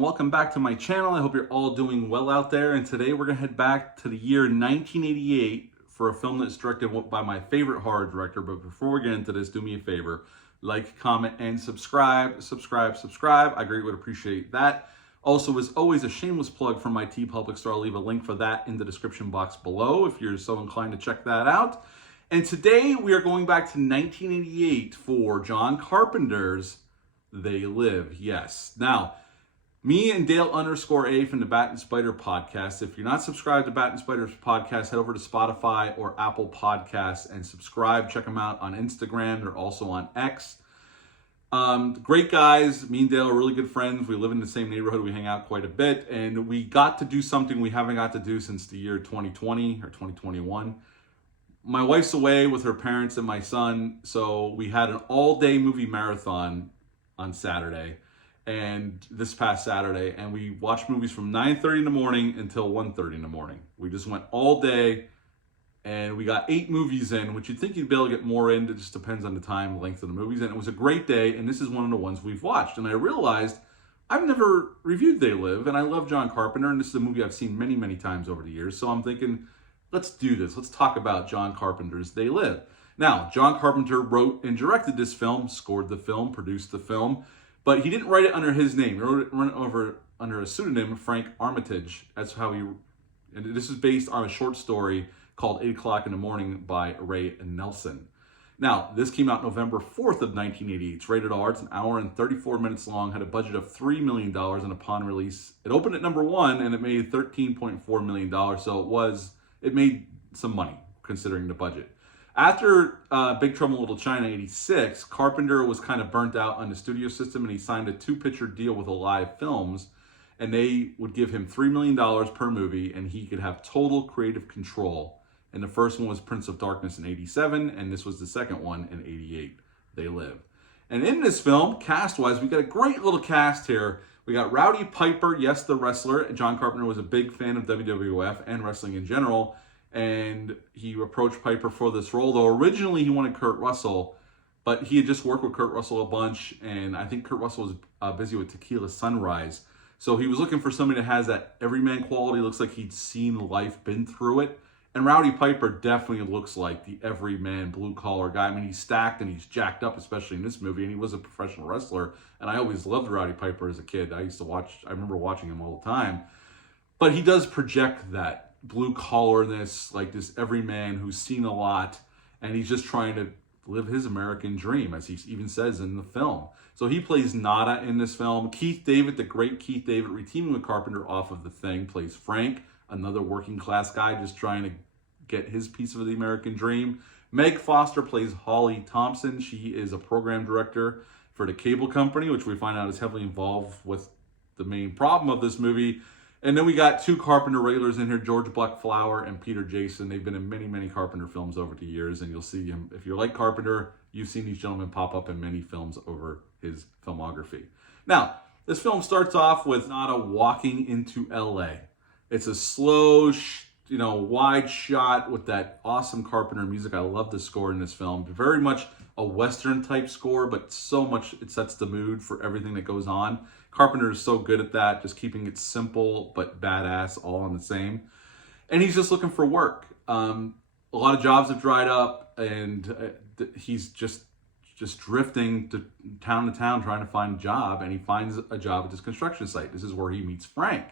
and welcome back to my channel. I hope you're all doing well out there. And today we're going to head back to the year 1988 for a film that's directed by my favorite horror director. But before we get into this, do me a favor. Like, comment, and subscribe. I greatly would appreciate that. Also, as always, a shameless plug for my TeePublic store. I'll leave a link for that in the description box below if you're so inclined to check that out. And today we are going back to 1988 for John Carpenter's They Live. Yes. Now, me and Dale _A from the Bat and Spider podcast. If you're not subscribed to Bat and Spider's podcast, head over to Spotify or Apple Podcasts and subscribe. Check them out on Instagram. They're also on X. Great guys. Me and Dale are really good friends. We live in the same neighborhood. We hang out quite a bit. And we got to do something we haven't got to do since the year 2020 or 2021. My wife's away with her parents and my son. So we had an all-day movie marathon on Saturday. And this past Saturday, and we watched movies from 9:30 in the morning until 1:30 in the morning. We just went all day, and we got 8 movies in, which you'd think you'd be able to get more in. It just depends on the time, length of the movies. And it was a great day, and this is one of the ones we've watched. And I realized I've never reviewed They Live, and I love John Carpenter, and this is a movie I've seen many, many times over the years. So I'm thinking, let's do this. Let's talk about John Carpenter's They Live. Now, John Carpenter wrote and directed this film, scored the film, produced the film. But he didn't write it under his name. He wrote it under a pseudonym, Frank Armitage. That's how he, and this is based on a short story called 8 O'Clock in the Morning by Ray Nelson. Now, this came out November 4th of 1988. It's rated R. It's an hour and 34 minutes long, had a budget of $3 million, and upon release, it opened at number 1, and it made $13.4 million. So it made some money, considering the budget. After Big Trouble in Little China 86, Carpenter was kind of burnt out on the studio system, and he signed a 2-picture deal with Alive Films, and they would give him $3 million per movie, and he could have total creative control. And the first one was Prince of Darkness in 87, and this was the second one in 88, They Live. And in this film, cast-wise, we got a great little cast here. We got Rowdy Piper, yes, the wrestler. John Carpenter was a big fan of WWF and wrestling in general, and he approached Piper for this role, though originally he wanted Kurt Russell, but he had just worked with Kurt Russell a bunch, and I think Kurt Russell was busy with Tequila Sunrise. So he was looking for somebody that has that everyman quality, looks like he'd seen life, been through it. And Rowdy Piper definitely looks like the everyman, blue-collar guy. I mean, he's stacked and he's jacked up, especially in this movie, and he was a professional wrestler, and I always loved Rowdy Piper as a kid. I remember watching him all the time. But he does project that blue collarness, like this everyman who's seen a lot, and he's just trying to live his American dream, as he even says in the film. So he plays Nada in this film. Keith David, the great Keith David, reteaming with Carpenter off of The Thing, plays Frank, another working class guy just trying to get his piece of the American dream. Meg Foster plays Holly Thompson. She is a program director for the cable company, which we find out is heavily involved with the main problem of this movie. And then we got 2 Carpenter regulars in here, George Blackflower and Peter Jason. They've been in many, many Carpenter films over the years, and you'll see him. If you like Carpenter, you've seen these gentlemen pop up in many films over his filmography. Now, this film starts off with Nada walking into LA. It's a slow, wide shot with that awesome Carpenter music. I love the score in this film. Very much a Western type score, but so much it sets the mood for everything that goes on. Carpenter is so good at that, just keeping it simple but badass all on the same. And he's just looking for work. A lot of jobs have dried up, and he's just drifting to town trying to find a job, and he finds a job at this construction site. This is where he meets Frank.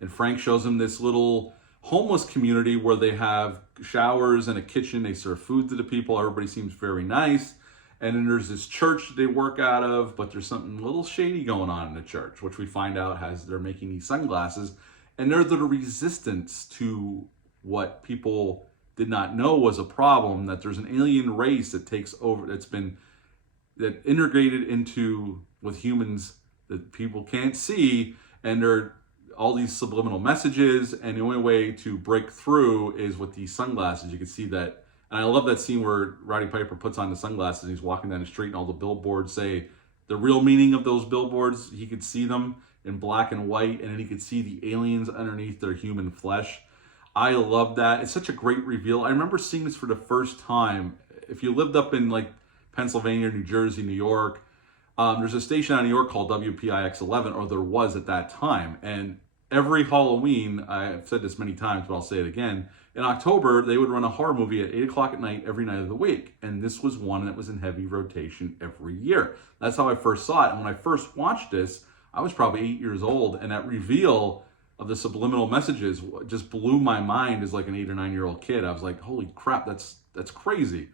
And Frank shows him this little homeless community where they have showers and a kitchen. They serve food to the people. Everybody seems very nice. And then there's this church that they work out of, but there's something a little shady going on in the church, which we find out they're making these sunglasses. And they're the resistance to what people did not know was a problem, that there's an alien race that takes over, that integrated into with humans that people can't see, and they're all these subliminal messages, and the only way to break through is with these sunglasses. You can see that. And I love that scene where Rowdy Piper puts on the sunglasses and he's walking down the street and all the billboards say the real meaning of those billboards. He could see them in black and white, and then he could see the aliens underneath their human flesh. I love that. It's such a great reveal. I remember seeing this for the first time. If you lived up in like Pennsylvania, New Jersey, New York, There's a station out of New York called WPIX 11, or there was at that time. And every Halloween, I've said this many times, but I'll say it again, in October, they would run a horror movie at 8 o'clock at night every night of the week. And this was one that was in heavy rotation every year. That's how I first saw it. And when I first watched this, I was probably 8 years old. And that reveal of the subliminal messages just blew my mind as like an 8 or 9 year old kid. I was like, holy crap, that's crazy.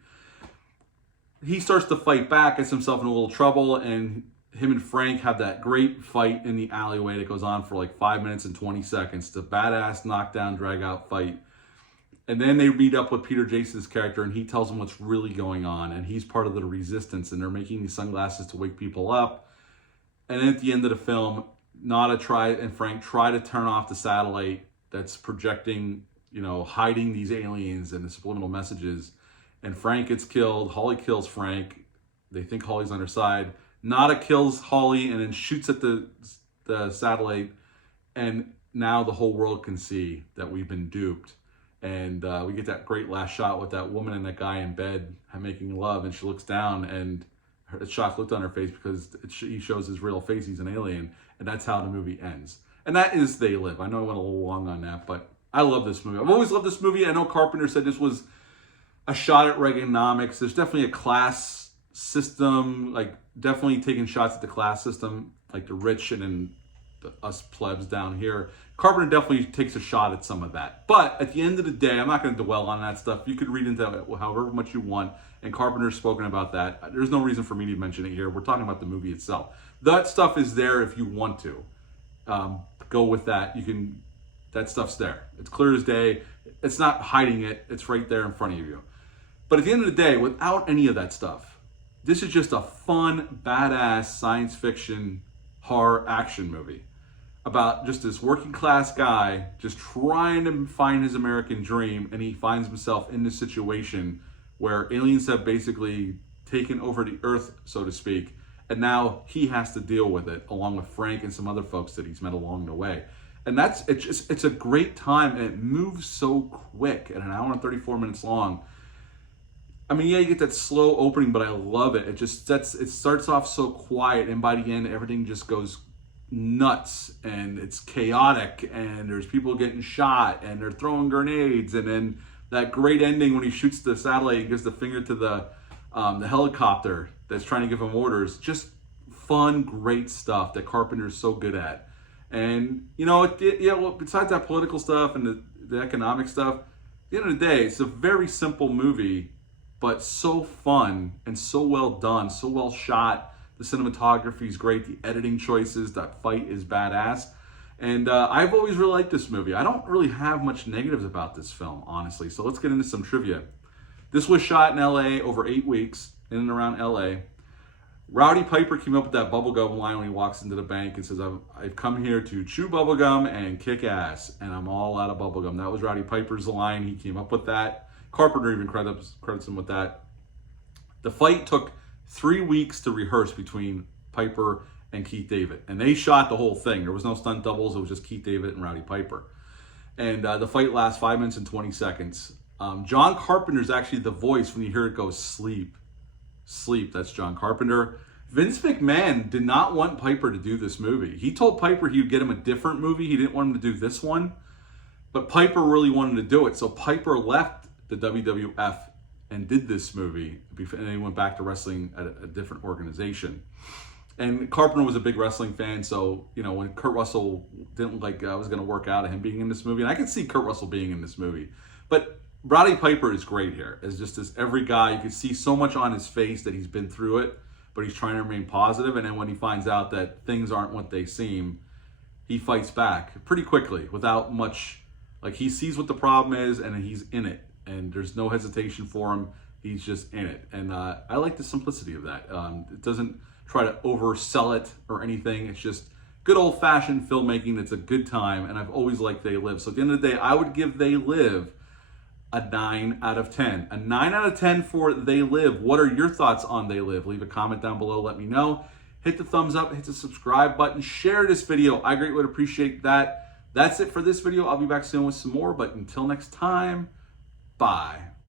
He starts to fight back, gets himself in a little trouble, and him and Frank have that great fight in the alleyway that goes on for like 5 minutes and 20 seconds. The badass knockdown, drag out fight. And then they meet up with Peter Jason's character, and he tells them what's really going on, and he's part of the resistance, and they're making these sunglasses to wake people up. And then at the end of the film, Nada and Frank try to turn off the satellite that's projecting, hiding these aliens and the subliminal messages. And Frank gets killed. Holly kills Frank. They think Holly's on her side. Nada kills Holly and then shoots at the satellite. And now the whole world can see that we've been duped. And we get that great last shot with that woman and that guy in bed making love. And she looks down, and a shock looked on her face because he shows his real face. He's an alien. And that's how the movie ends. And that is They Live. I know I went a little long on that, but I love this movie. I've always loved this movie. I know Carpenter said this was a shot at Reaganomics. There's definitely a class system, like definitely taking shots at the class system, like the rich and then us plebs down here. Carpenter definitely takes a shot at some of that. But at the end of the day, I'm not going to dwell on that stuff. You could read into it however much you want, and Carpenter's spoken about that. There's no reason for me to mention it here. We're talking about the movie itself. That stuff is there if you want to. Go with that. That stuff's there. It's clear as day. It's not hiding it. It's right there in front of you. But at the end of the day, without any of that stuff, this is just a fun, badass science fiction horror action movie about just this working class guy just trying to find his American dream, and he finds himself in this situation where aliens have basically taken over the earth, so to speak, and now he has to deal with it along with Frank and some other folks that he's met along the way. And it's a great time, and it moves so quick at an hour and 34 minutes long. I mean, yeah, you get that slow opening, but I love it. It starts off so quiet, and by the end, everything just goes nuts, and it's chaotic, and there's people getting shot, and they're throwing grenades, and then that great ending when he shoots the satellite and gives the finger to the helicopter that's trying to give him orders. Just fun, great stuff that Carpenter's so good at. And, besides that political stuff and the economic stuff, at the end of the day, it's a very simple movie, but so fun and so well done, so well shot. The cinematography is great. The editing choices, that fight is badass. And I've always really liked this movie. I don't really have much negatives about this film, honestly. So let's get into some trivia. This was shot in LA over 8 weeks, in and around LA. Rowdy Piper came up with that bubblegum line when he walks into the bank and says, I've come here to chew bubblegum and kick ass, and I'm all out of bubblegum. That was Rowdy Piper's line. He came up with that. Carpenter even credits him with that. The fight took 3 weeks to rehearse between Piper and Keith David. And they shot the whole thing. There was no stunt doubles. It was just Keith David and Rowdy Piper. And the fight lasts 5 minutes and 20 seconds. John Carpenter's actually the voice when you hear it go, sleep. Sleep, that's John Carpenter. Vince McMahon did not want Piper to do this movie. He told Piper he would get him a different movie. He didn't want him to do this one. But Piper really wanted to do it. So Piper left the WWF and did this movie. And then he went back to wrestling at a different organization. And Carpenter was a big wrestling fan. So, when Kurt Russell didn't was going to work out of him being in this movie. And I could see Kurt Russell being in this movie. But Rowdy Piper is great here. As just this every guy, you can see so much on his face that he's been through it, but he's trying to remain positive. And then when he finds out that things aren't what they seem, he fights back pretty quickly without much. Like, he sees what the problem is and he's in it, and there's no hesitation for him. He's just in it. And I like the simplicity of that. It doesn't try to oversell it or anything. It's just good old-fashioned filmmaking that's a good time, and I've always liked They Live. So at the end of the day, I would give They Live a 9 out of 10. A 9 out of 10 for They Live. What are your thoughts on They Live? Leave a comment down below. Let me know. Hit the thumbs up. Hit the subscribe button. Share this video. I greatly would appreciate that. That's it for this video. I'll be back soon with some more. But until next time, bye.